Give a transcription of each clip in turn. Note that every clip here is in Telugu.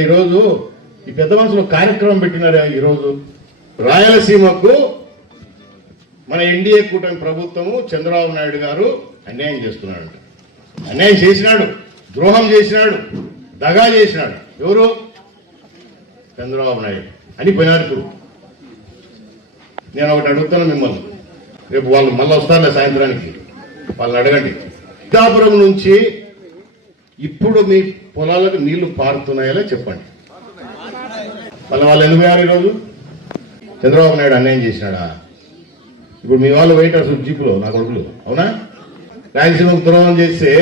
ఈరోజు ఈ పెద్ద మనుషులు కార్యక్రమం పెట్టినారు. ఈరోజు రాయలసీమకు మన ఎన్డీఏ కూటమి ప్రభుత్వము చంద్రబాబు నాయుడు గారు అన్యాయం చేస్తున్నాడు. అన్యాయం చేసినాడు, ద్రోహం చేసినాడు, దగా చేసినాడు. ఎవరు? చంద్రబాబు నాయుడు అని పోయినారు. నేను ఒకటి అడుగుతాను మిమ్మల్ని, రేపు వాళ్ళు మళ్ళీ వస్తారులే సాయంత్రానికి, వాళ్ళని అడగండి. సిద్ధాపురం నుంచి ఇప్పుడు మీ పొలాలకు నీళ్లు పారుతున్నాయో చెప్పండి. వాళ్ళు ఎందుకు పోయారు? ఈరోజు చంద్రబాబు నాయుడు అన్యాయం చేసినాడా? ఇప్పుడు మీ వాళ్ళు వెయిటర్స్ జీపులో, నా కొడుకులు, అవునా? రాయలసీమకు ద్రోహం చేస్తే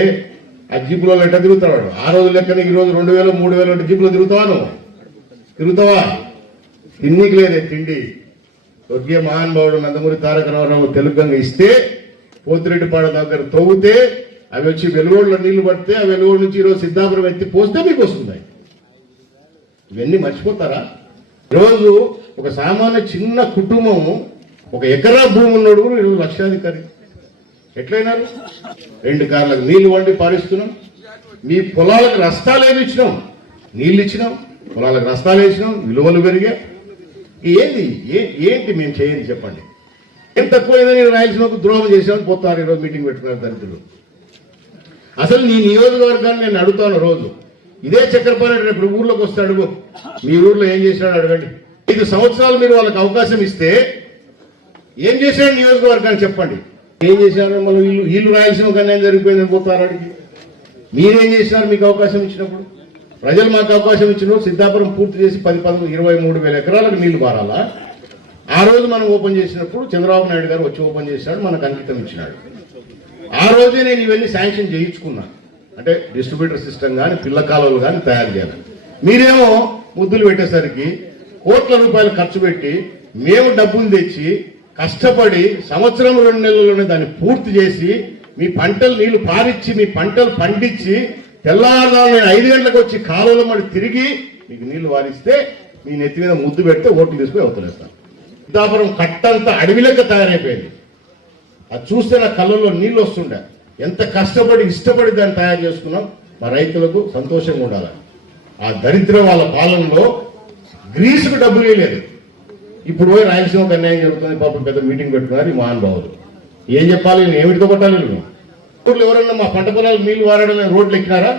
ఆ జీపులో ఎట్లా తిరుగుతాడు? ఆ రోజు లెక్కన ఈ రోజు 2000, 3000 జీపులో తిరుగుతావా? నువ్వు తిరుగుతావా? తిన్నికి లేదే తిండి. స్వర్గీయ మహానుభావుడు నందమూరి తారక రామారావు తెలుగంగా ఇస్తే పోతిరెడ్డిపాడ దగ్గర తవ్వుతే అవి వచ్చి వెలుగోడులో నీళ్లు పడితే ఆ వెలుగోడు నుంచి ఈరోజు సిద్ధాపురం ఎత్తి పోస్తే మీకు వస్తున్నాయి. ఇవన్నీ మర్చిపోతారా? ఈరోజు ఒక సామాన్య చిన్న కుటుంబం, ఒక ఎకరా భూమి ఉన్నాడు కూడా ఈరోజు లక్షాధికారి ఎట్లయినారు? 2 కార్లకు నీళ్లు వండి పారిస్తున్నాం. మీ పొలాలకు రస్తాలు ఏమి ఇచ్చినాం? నీళ్లు ఇచ్చినాం, పొలాలకు రస్తాలు వేసినాం, విలువలు పెరిగా. ఏంటి మేము చేయండి చెప్పండి. ఏం తక్కువైందని నేను రాయలసీమకు ద్రోహం చేసామని పోతారు. ఈరోజు మీటింగ్ పెట్టుకున్నారు దళితులు. అసలు నీ నియోజకవర్గాన్ని నేను అడుగుతాను రోజు. ఇదే చక్రపాణి రేపు ఊర్లోకి వస్తే అడుగు, మీ ఊర్లో ఏం చేశాడు అడగండి. 5 సంవత్సరాలు మీరు వాళ్ళకి అవకాశం ఇస్తే ఏం చేశాడు నియోజకవర్గాన్ని చెప్పండి. ఏం చేశారు? మనం వీళ్ళు రాయలసీమకు అన్యాయం జరిగిపోయిందని పోతారు అడిగి. మీరేం చేసినారు? మీకు అవకాశం ఇచ్చినప్పుడు, ప్రజలు మాకు అవకాశం ఇచ్చినప్పుడు సిద్ధాపురం పూర్తి చేసి 23,000 ఎకరాలకు నీళ్లు పారాలా? ఆ రోజు మనం ఓపెన్ చేసినప్పుడు చంద్రబాబు నాయుడు గారు వచ్చి ఓపెన్ చేసినాడు, మనకు అంకితం ఇచ్చినాడు. ఆ రోజే నేను ఇవన్నీ శాంక్షన్ చేయించుకున్నా. అంటే డిస్ట్రిబ్యూటర్ సిస్టమ్ కానీ, పిల్ల కాలువలు కానీ తయారు చేయాలి. మీరేమో ముద్దులు పెట్టేసరికి కోట్ల రూపాయలు ఖర్చు పెట్టి మేము డబ్బులు తెచ్చి కష్టపడి సంవత్సరం 2 నెలల్లోనే దాన్ని పూర్తి చేసి మీ పంటలు నీళ్లు పారిచ్చి మీ పంటలు పండించి తెల్లారుదాము నేను 5 గంటలకు వచ్చి కాలువలో మరి తిరిగి మీకు నీళ్లు వారిస్తే మీ నెత్తి మీద ముద్దు పెడితే ఓట్లు తీసుకుని అవతలేస్తాను. సిద్ధాపురం కట్టంతా అడవి లెక్క తయారైపోయింది. అది చూస్తే నా కళ్ళల్లో నీళ్లు వస్తుండే. ఎంత కష్టపడి ఇష్టపడి దాన్ని తయారు చేసుకున్నాం. మా రైతులకు సంతోషంగా ఉండాలి. ఆ దరిద్రం వాళ్ళ పాలనలో గ్రీసుకు డబ్బులు వేయలేదు. ఇప్పుడు పోయి రాయలసీమకు అన్యాయం జరుగుతుంది. పాపం పెద్ద మీటింగ్ పెట్టుకున్నారు ఈ మహానుభావులు. ఏం చెప్పాలి? నేను ఏమిటితో కొట్టాలి? ఊర్లో ఎవరన్నా మా పంట పొలాలు నీళ్లు వారడం రోడ్లు ఎక్కినారా?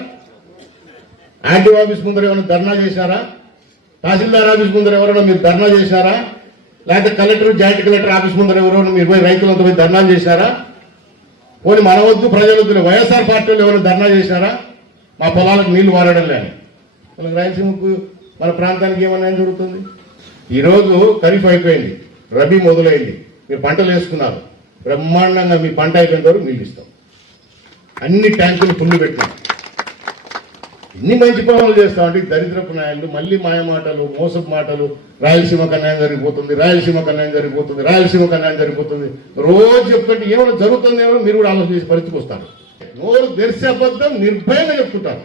ఆర్టీఓ ఆఫీస్ ముందర ఏమైనా ధర్నా చేశారా? తహసీల్దార్ ఆఫీస్ ముందర ఎవరైనా మీరు ధర్నా చేశారా? లేకపోతే కలెక్టర్, జాయింట్ కలెక్టర్ ఆఫీస్ ముందర ఎవరైనా మీరు పోయి రైతులంతా పోయి ధర్నా చేశారా? పోనీ మన వద్దు ప్రజలొద్దు వైఎస్ఆర్ పార్టీలో ఎవరైనా ధర్నా చేశారా? మా పొలాలకు నీళ్లు వారడం లేని. మనకు రాయలసీమకు మన ప్రాంతానికి ఏమన్నా జరుగుతుంది? ఈరోజు ఖరీఫ్ అయిపోయింది, రబీ మొదలైంది, మీరు పంటలు వేసుకున్నారు. బ్రహ్మాండంగా మీ పంట అయిపోయిన వరకు నీళ్ళు ఇస్తాం. అన్ని ట్యాంకులు ఫుల్ పెట్టాం. ఎన్ని మంచి పనులు చేస్తామంటే దరిద్రపు నాయకులు మళ్ళీ మాయమాటలు, మోసపు మాటలు. రాయలసీమకు అన్యాయం జరిగిపోతుంది, రాయలసీమకు అన్యాయం జరిగిపోతుంది, రాయలసీమకు అన్యాయం జరిగిపోతుంది. రోజు చెప్తుంటే ఏమైనా జరుగుతుందేమో మీరు కూడా ఆలోచన చేసి పరిస్థితికి వస్తారు. నోరు తెరిసే అబద్ధం నిర్భయంగా చెప్తుంటారు.